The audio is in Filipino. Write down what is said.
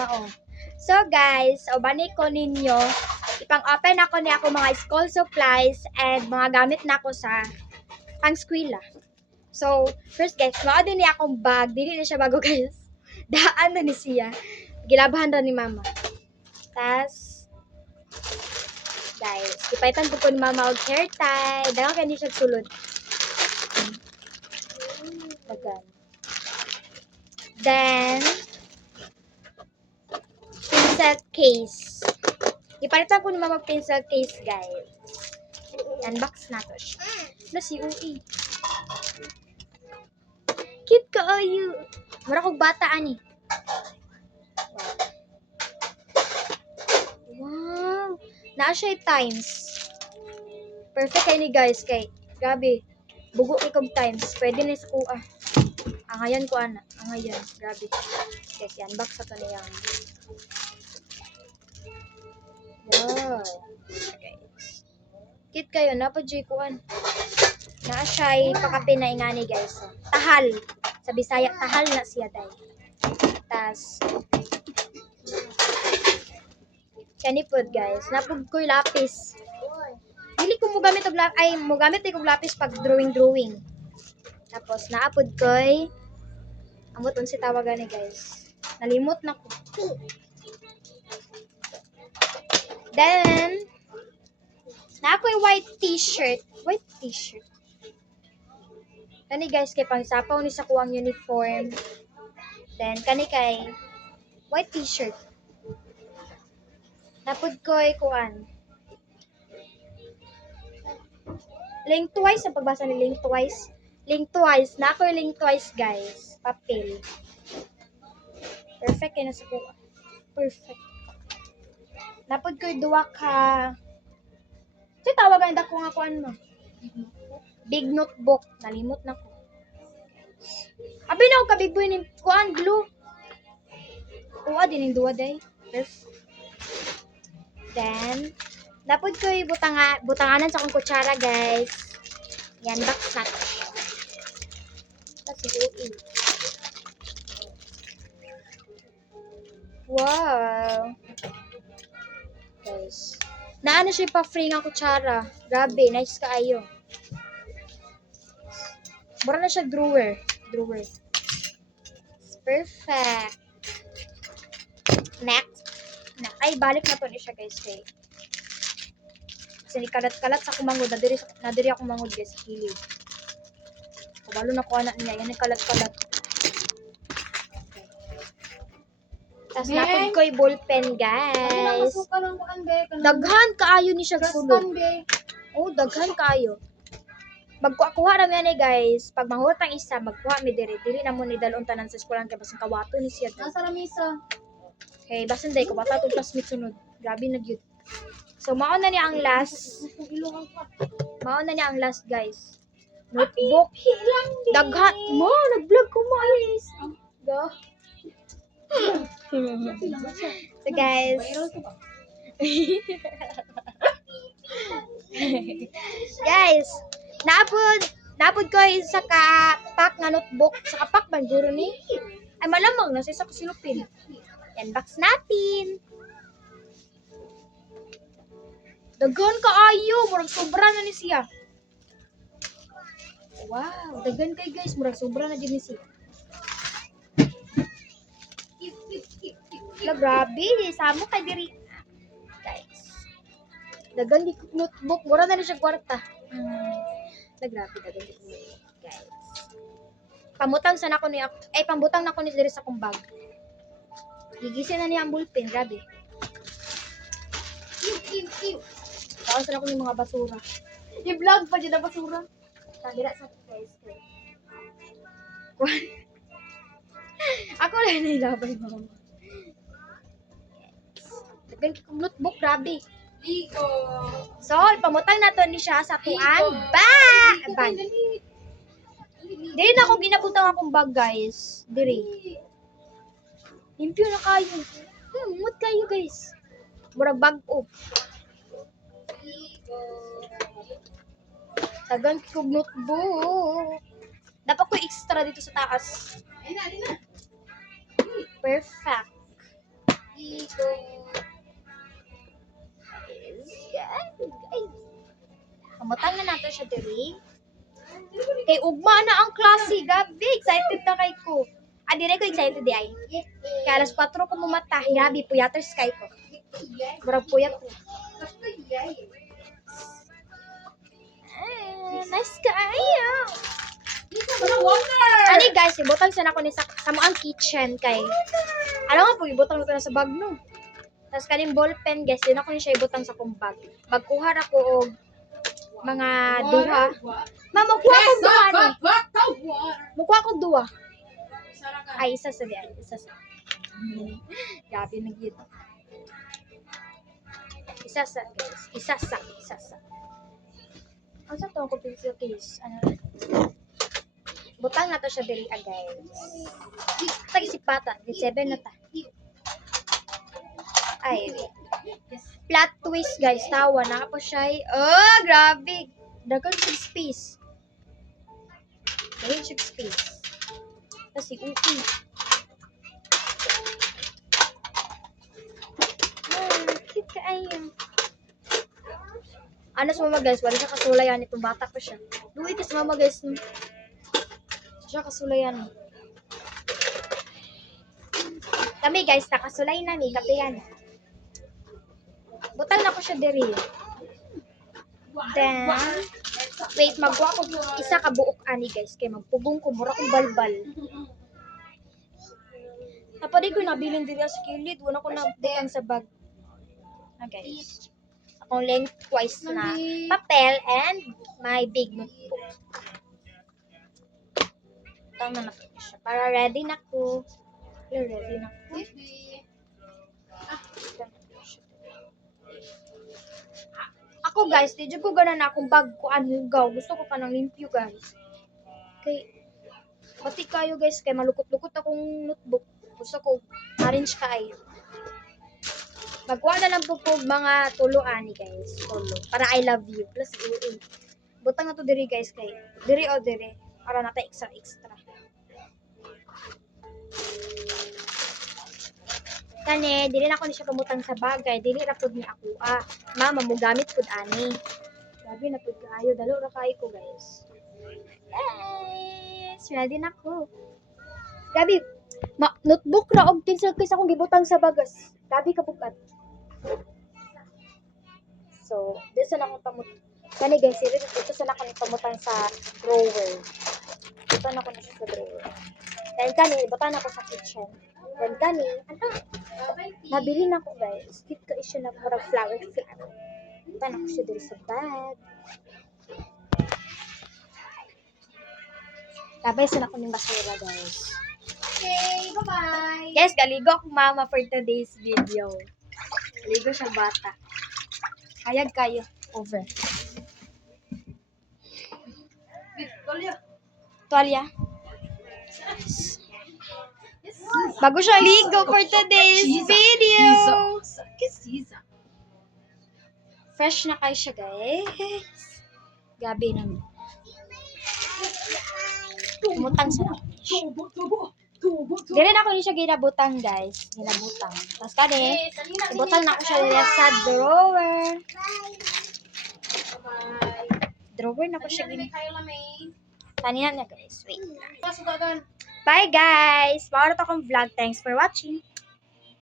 Mao. So guys, bani ko ninyo, ipang-open ako ni ako mga school supplies and mga gamit na ako sa pang-skwela. So, first guys, mao din ni akong bag. Dili na siya bago guys. Daan na ni siya. Gilabahan ra ni mama. Tas, guys, ipaitan ko ni mama og hair tie. Dagan kay ni siya sulod. Dagan. Then, pencil case. Ipalitan ko ni mama pencil case, guys. Unbox na to siya. Na si Ui. Cute ka, ayu. Mura kong bata, ani. Wow. Naa siya times. Perfect kayo ni guys, kay. Grabe. Bugo kay kong times. Pwede na sa kuha. Angayan ko, ana. Angayan. Grabe. Guys, yan. Unbox na to niyang. Wow. Guys. Cute kayo. Napadyoy kuan. Naa siya pakape na ingani guys. Tahal. Sa Bisaya, tahal na siya day. Tas. Kani pod guys. Napod ko'y lapis. Dili ko mo gamit og mo gamit ko lapis pag drawing. Tapos naapod ko'y amot unsi tawagan ni guys. Nalimot na ko. Then, na ako'y white t-shirt. White t-shirt. Kani guys, kay pangsapaw ni sa kuwang uniform. Then, kani kay white t-shirt. Napod ko'y kuan. Link twice, ang pagbasa ni link twice. Link twice. Na ako'y link twice guys. Papel. Perfect kay na sa kuwang. Perfect. Napod ko'y duwa ka. So, tawagan dako nga kuan mo. Big notebook. Nalimot na ko. Abi na ako kabigboy ni kuan glue. Uwa din yung duwa day. Then, napod ko'y butanganan sa akong kutsara guys. Yan, box na to. Tapos yung wow. Guys. Naano siya pa free nga kutsara. Grabe, nice kaayo. Mura na siya drawer. Perfect. Next. Ay, balik na to ni siya guys. Okay. Kasi kalat-kalat sa kumangod. Nadiri ako mangod guys. Kilid. Kabalo na ko anak niya. Yan yung kalat-kalat. Okay. Tapos napod ko'y ballpen guys. Daghan kaayo ni siya sulod. Oh, daghan kaayo. Magkuha ra mi guys. Pag mahurot ang isa, magkuha mi diri. Dili na mo ni dalon tanan sa eskwelahan kay basin kawato ni siya. Nasa ramisa. Okay, basin day ko bata tong classmate sunod. Grabe na gyud. So mao na niya ang last. Mao na niya ang last guys. Notebook. Daghan mo, nag-vlog ko mo guys. Go. So guys. Guys, napod ko sa ka-pack nga notebook. Sa ka-pack man guro ni. Ay malamang na sa kasilupin. Yan, box natin. Dagan kaayo, murag sobra na ni siya. Wow, dagan kay guys, murag sobra na din ni siya. La grabe, samo kay diri. Guys. Dagan di notebook, mura na ni siya kwarta. La grabe, dagan di notebook, guys. Pambutang sana ko ni pambutang na ko ni diri sa akong bag. Gigisin na niya ang ballpen, grabe. Tapos na ko yung mga basura. I-vlog pa dyan na basura. Tandira sa guys. Ako lang nailabay mo. Naggan kong notebook, grabe. Ligo. So, ipamutang na to ni siya sa tuan bag. Diri na ako ginabutang akong bag, guys. Diri. Limpyo na kayo. Mut kayo, guys. Murag bag o. Tagang kong notebook. Dapat ko extra dito sa taas. Ay na. Perfect. dito. Guys. Kamutang na nato siya diri. Kay ugma na ang klase, gabi. Excited na kay ko. Dire ko excited di ay. Kaya alas 4 ko mumata. Grabe, puyaters kay ko. Murag puyat ko. Nice kaayo. Ani guys, ibutang siya na ko ni sa moang kitchen kay. Ano nga po, ibutang ko na sa bag no. Tapos kaning ballpen guys, yun ako ni siya ibutang sa kong bag. Magkuha ako og mga duha. Mama, kuha ko duha ni. Mukha ko duha. Ay, isa sa diyan. Isa sa. Gabi na gid. Isa sa, guys. Isa sa. Ano sa to ko pencil case? Ano? Butang na to siya diri guys. Tag-isip bata. 7 na ta. Ay. Plot twist guys. Tawa na po siya. Oh, grabe. Dagan siya space. Dagan siya space. Kasi uki. Cute ka ayun. Ano sa mama guys, wala siya kasulayan itong bata ko siya. Duwi ka sa mama guys. Siya kasulayan. Kami guys, nakasulay na ni kapiyan. Butang na ko siya diri. Then, wait, magwa ko isa ka buok ani guys. Kaya magpugong ko, mura kong balbal. Napadi ko nabilin diri sa kilid. Wala ko nabutang sa bag. Guys. Akong lengthwise na papel and my big notebook. Tama na po siya. Para ready na ko. Ready na ko. Ako guys, di ko gana na akong bag ko anhugaw. Gusto ko ka ng limpyo guys. Kay, pati kayo guys, kay malukot-lukot akong notebook. Gusto ko, orange kayo. Magkuha na lang po mga tuluan ni guys. Tulo. Para I love you. Plus UA. Butang na to diri guys kay. Diri o diri. Para nata extra. Kani, dili na ako ni siya pamutang sa bagay. Dili ra pud ni ako. Mama mo gamit pud ani. Grabe na pud kaayo. Dalo ra kay ko guys. Yes! Ready na ko. Grabe. Notebook ra og pencil case akong gibutang sa bagas. Grabe ka bukat. So, dito na akong pamutang. Kani guys, dito na akong pamutang sa drawer. Dito na ako na sa drawer. Then kani, butang ako sa kitchen. Then kani, nabili na ako guys. Cute ka siya na parang flower. Butang ako siya dito sa bag. Labay sa ako ng basura guys. Okay, bye-bye. Guys, galigo ako mama for today's video. Galigo siya bata. Hayag kayo. Over. Tuwalya. Bago siya ligo for today's video. Fresh na kayo siya guys. Gabi naman. Umutang sa na. Dire na ako ni siya ginabutang guys. Ginabutang. Tapos kani, ibutang na ako siya nila sa drawer. Drawer na ako siya ginabutang. Kanina na guys. Wait lang. Bye guys! Maura to akong vlog. Thanks for watching.